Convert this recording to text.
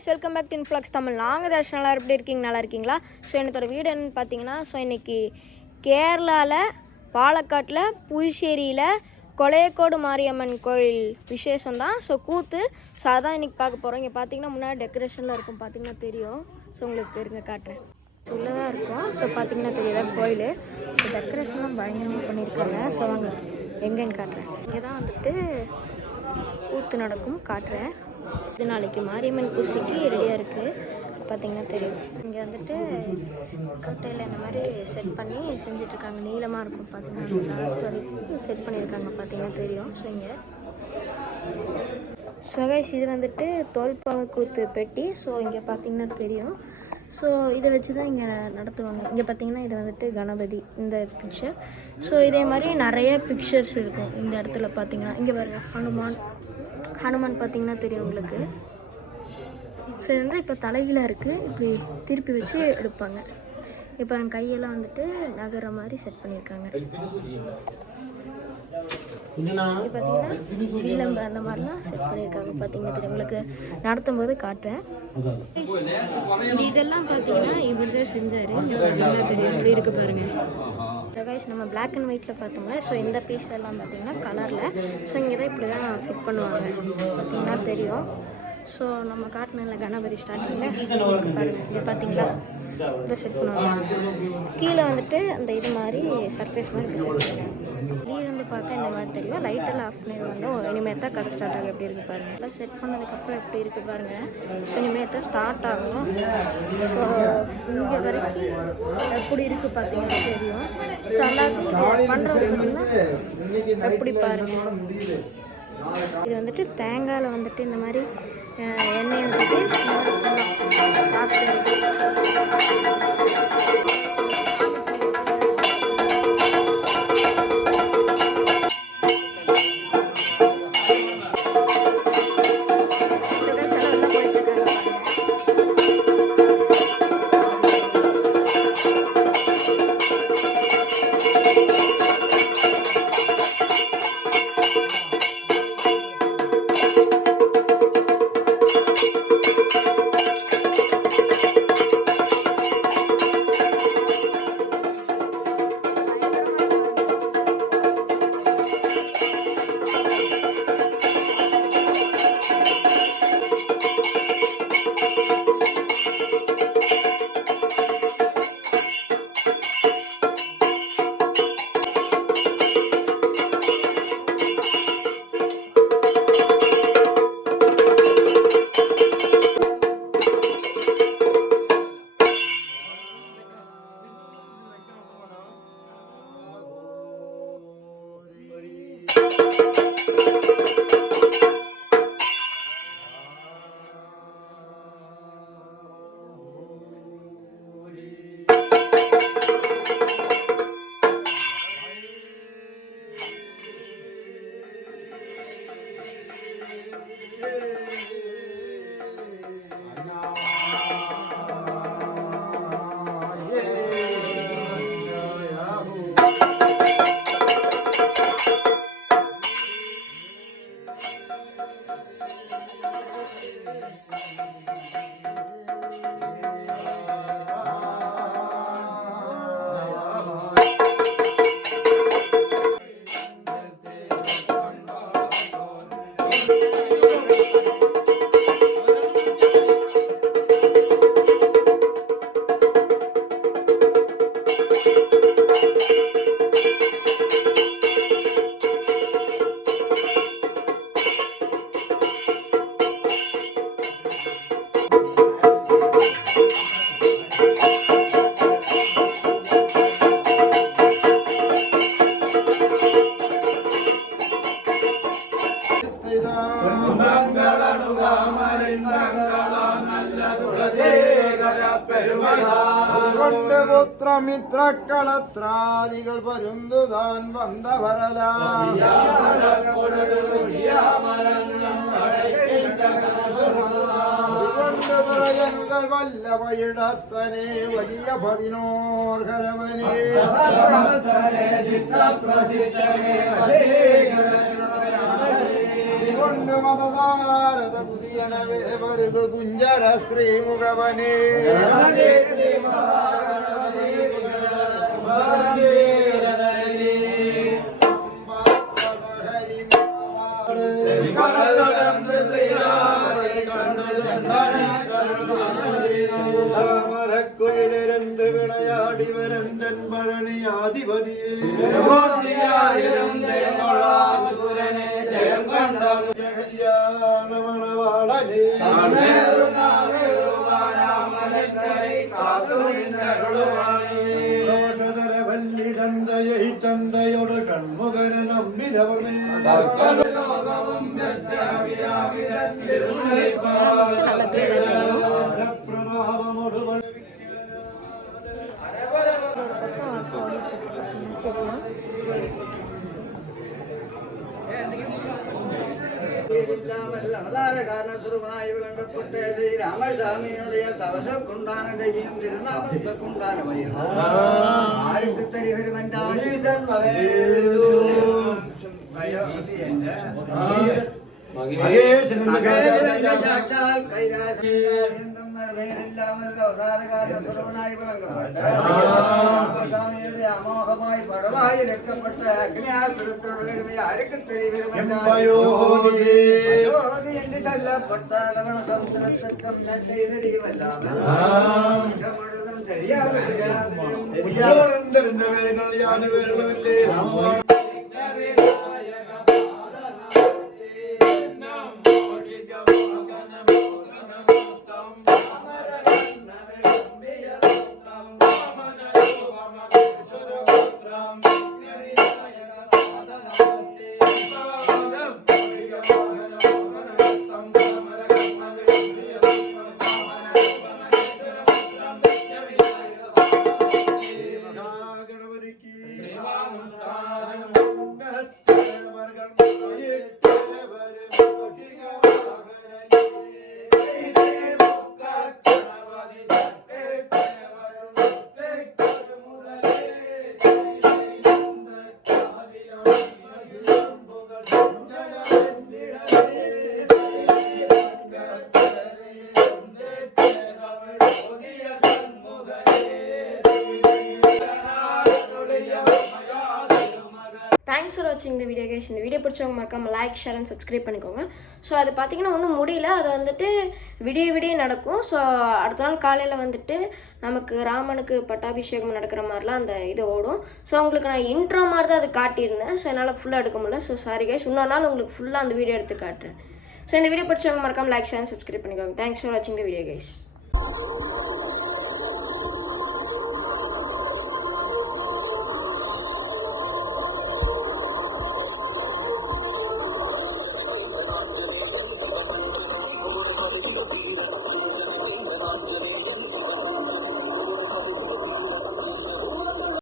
guys, welcome back to Influx Tamil. நாங்கள் தர்ஷனலாம் எப்படி இருக்கீங்க, நல்லா இருக்கீங்களா? ஸோ என்னோட வீடு என்னன்னு பார்த்தீங்கன்னா, ஸோ இன்றைக்கி கேரளாவில் பாலக்காட்டில் புதுச்சேரியில் கொலையக்கோடு மாரியம்மன் கோயில் விசேஷம் தான். ஸோ கூத்து. ஸோ அதான் இன்றைக்கி பார்க்க போகிறோம். இங்கே பார்த்தீங்கன்னா முன்னாடி டெக்கரேஷனில் இருக்கும், பார்த்தீங்கன்னா தெரியும். ஸோ உங்களுக்கு தெரியுங்க, காட்டுறேன். உள்ளே தான் இருக்கும். ஸோ பார்த்தீங்கன்னா தெரியுதா கோயில். ஸோ டெக்கரேஷன்லாம் பயங்கரமாக பண்ணியிருக்காங்க. ஸோ வாங்க எங்கேன்னு காட்டுறேன். இங்கே தான் வந்துட்டு கூத்து நடக்கும், காட்டுறேன். இது நாளைக்கு மாரியம்மன் பூசைக்கு ரெடியாக இருக்குது, பார்த்திங்கன்னா தெரியும். இங்கே வந்துட்டு கட்டையில் இந்த மாதிரி செட் பண்ணி செஞ்சிட்ருக்காங்க. நீளமாக இருக்கும், பார்த்திங்கன்னா லாஸ்ட் வரைக்கும் செட் பண்ணியிருக்காங்க, பார்த்திங்கன்னா தெரியும். ஸோ இங்கே கைஸ், இது வந்துட்டு தோல்பாவை கூத்து பெட்டி. ஸோ இங்கே பார்த்திங்கன்னா தெரியும். ஸோ இதை வச்சு தான் இங்கே நடத்துவாங்க. இங்கே பார்த்திங்கன்னா இது வந்துட்டு கணபதி, இந்த பிக்சர். ஸோ இதே மாதிரி நிறைய பிக்சர்ஸ் இருக்கும் இந்த இடத்துல. பார்த்திங்கன்னா இங்கே பாருங்கள், ஹனுமான் பார்த்திங்கன்னா தெரியும் உங்களுக்கு. ஸோ இது வந்து இப்போ தலைகீழாக இருக்குது, இப்படி திருப்பி வச்சு எடுப்பாங்க. இப்போ என் கையெல்லாம் வந்துட்டு நகர மாதிரி செட் பண்ணியிருக்காங்க. பார்த்தீங்கன்னா வில்லம்பு அந்த மாதிரிலாம் செட் பண்ணியிருக்காங்க, பார்த்தீங்கன்னா தெரியும் உங்களுக்கு. நடத்தும் போது காட்டுறேன். இதெல்லாம் பார்த்தீங்கன்னா இப்படி தான் செஞ்சார், தெரியும் இப்படி இருக்குது பாருங்கள். கைஸ், நம்ம பிளாக் அண்ட் ஒயிட்டில் பார்த்தோம்னா, ஸோ இந்த பீஸ் எல்லாம் பார்த்தீங்கன்னா கலரில். ஸோ இங்கே தான் இப்படி தான் ஃபிட் பண்ணுவாங்க, பார்த்தீங்கன்னா தெரியும். ஸோ நம்ம காட்டின கணபதி ஸ்டார்டிங்கில் பாருங்கள், இங்கே பார்த்தீங்களா இதை செட் பண்ணுவாங்க. கீழே வந்துட்டு அந்த இது மாதிரி சர்ஃபேஸ் மாதிரி இப்படி செட் பண்ணுவாங்க. வெளியே வந்து பார்த்தா இந்த மாதிரி தெரியும். லைட்டெல்லாம் ஆஃப் பண்ணிடுவாங்க. இனிமேல் தான் கடை ஸ்டார்ட் ஆகும். எப்படி இருக்குது பாருங்கள். எல்லாம் செட் பண்ணதுக்கப்புறம் எப்படி இருக்குது பாருங்கள். ஸோ இனிமேல் தான் ஸ்டார்ட் ஆகும். ஸோ இங்கே வரைக்கும் எப்படி இருக்குது பார்த்தீங்கன்னா தெரியும். ஸோ எல்லாத்தையும் பண்ணுறதுன்னா எப்படி பாருங்கள். இது வந்துட்டு தேங்காயில் வந்துட்டு இந்த மாதிரி எண்ணெய் வந்துட்டு மித்ரக்களத்ராதிகள் பருந்துதான் வந்த வரலாம். வல்லவையிடத்தனே வலிய 14 கரவனே கொண்ட രണ്ട് മതതാരത കുതിയനവേ വരുക കുഞ്ചര ശ്രീമുഖവനേ മരക്കുയിലിരണ്ട് വിളയാടി വരന്തൻ ഭരണിയാധിപതിയെ കല്യാണമണവാളനെ വല്ലി തന്തയെ തന്തയോട് ഷൺമുഖന് നമ്പിനവർമേ പ്രണാമമോട് അവതാരകാരണസ്വരൂപനായി വിളങ്കപ്പെട്ട ശ്രീരാമസ്വാമിയുടെ തപസക്കൊണ്ടാനും തിരുനാമത്തൊണ്ടാനും ആർക്ക് സാക്ഷാൽ അവതാരകാരണസ്വരൂപനായി വിളങ്കപ്പെട്ട അമോഹമായി പടവായി രക്ഷപ്പെട്ട അഗ്നിയാസുരത്തോട് വരുമ്പോൾ ആർക്ക് എന്റെ തല്ലപ്പെട്ട രമണ സംസ്കൃതം തന്നെ தேங்க்ஸ் ஃபார் வாட்சிங் இந்த வீடியோ கேஸ். இந்த வீடியோ பிடிச்சவங்க மறக்காமல் லைக் ஷேர் அண்ட் சப்ஸ்கிரைப் பண்ணிக்கோங்க. ஸோ அது பார்த்திங்கன்னா ஒன்றும் முடியல, அது வந்துட்டு விடிய நடக்கும். ஸோ அடுத்த நாள் காலையில் வந்துட்டு நமக்கு ராமனுக்கு பட்டாபிஷேகம் நடக்கிற மாதிரிலாம் அந்த இது ஓடும். ஸோ உங்களுக்கு நான் இன்ட்ரோ மாதிரி தான் அது காட்டியிருந்தேன். ஸோ என்னால் ஃபுல்லாக எடுக்க முடியல. ஸோ சாரி கைஸ், இன்னொரு நாள் உங்களுக்கு ஃபுல்லாக அந்த வீடியோ எடுத்து காட்டுறேன். ஸோ இந்த வீடியோ பிடிச்சவங்க மறக்காமல் லைக் ஷேர் அண்ட் சப்ஸ்கிரைப் பண்ணிக்கோங்க. தேங்க்ஸ் ஃபார் வாட்சிங் இந்த வீடியோ கேஸ்.